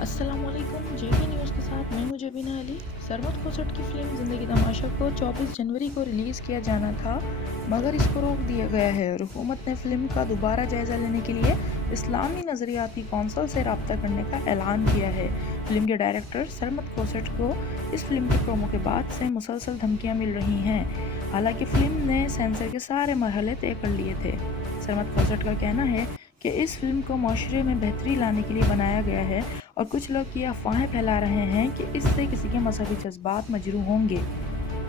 السلام علیکم، JK news کے ساتھ میں ہوں جبینہ علی۔ سرمد کوسٹ کی فلم زندگی تماشا کو 24 جنوری کو ریلیز کیا جانا تھا، مگر اس کو روک دیا گیا ہے اور حکومت نے فلم کا دوبارہ جائزہ لینے کے لیے اسلامی نظریاتی کونسل سے رابطہ کرنے کا اعلان کیا ہے۔ فلم کے ڈائریکٹر سرمد کوسٹ کو اس فلم کے پرومو کے بعد سے مسلسل دھمکیاں مل رہی ہیں، حالانکہ فلم نے سینسر کے سارے مرحلے طے کر لیے تھے۔ سرمد کوسٹ کا کہنا ہے کہ اس فلم کو معاشرے میں بہتری لانے کے لیے بنایا گیا ہے اور کچھ لوگ یہ افواہیں پھیلا رہے ہیں کہ اس سے کسی کے مذہبی جذبات مجروح ہوں گے،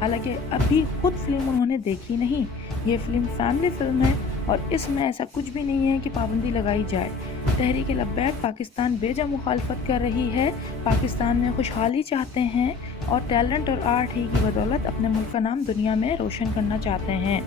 حالانکہ ابھی خود فلم انہوں نے دیکھی نہیں۔ یہ فلم فیملی فلم ہے اور اس میں ایسا کچھ بھی نہیں ہے کہ پابندی لگائی جائے۔ تحریک لبیک پاکستان بے جا مخالفت کر رہی ہے، پاکستان میں خوشحالی چاہتے ہیں اور ٹیلنٹ اور آرٹ ہی کی بدولت اپنے ملک کا نام دنیا میں روشن کرنا چاہتے ہیں۔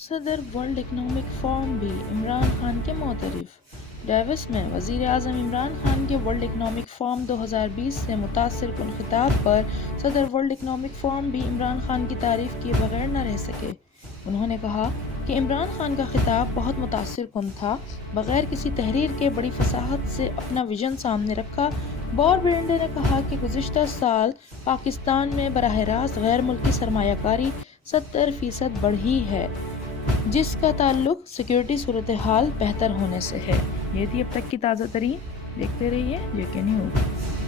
صدر ورلڈ اکنامک فورم بھی عمران خان کے معترف۔ ڈیوس میں وزیر اعظم عمران خان کے ورلڈ اکنامک فورم 2020 سے متاثر کن خطاب پر صدر ورلڈ اکنامک فورم بھی عمران خان کی تعریف کیے بغیر نہ رہ سکے۔ انہوں نے کہا کہ عمران خان کا خطاب بہت متاثر کن تھا، بغیر کسی تحریر کے بڑی فصاحت سے اپنا ویژن سامنے رکھا۔ بار برینڈے نے کہا کہ گزشتہ سال پاکستان میں براہ راست غیر ملکی سرمایہ کاری 70% بڑھی ہے، جس کا تعلق سیکیورٹی صورتحال بہتر ہونے سے ہے۔ یہ تھی اب تک کی تازہ ترین۔ دیکھتے رہیے JK نیوز۔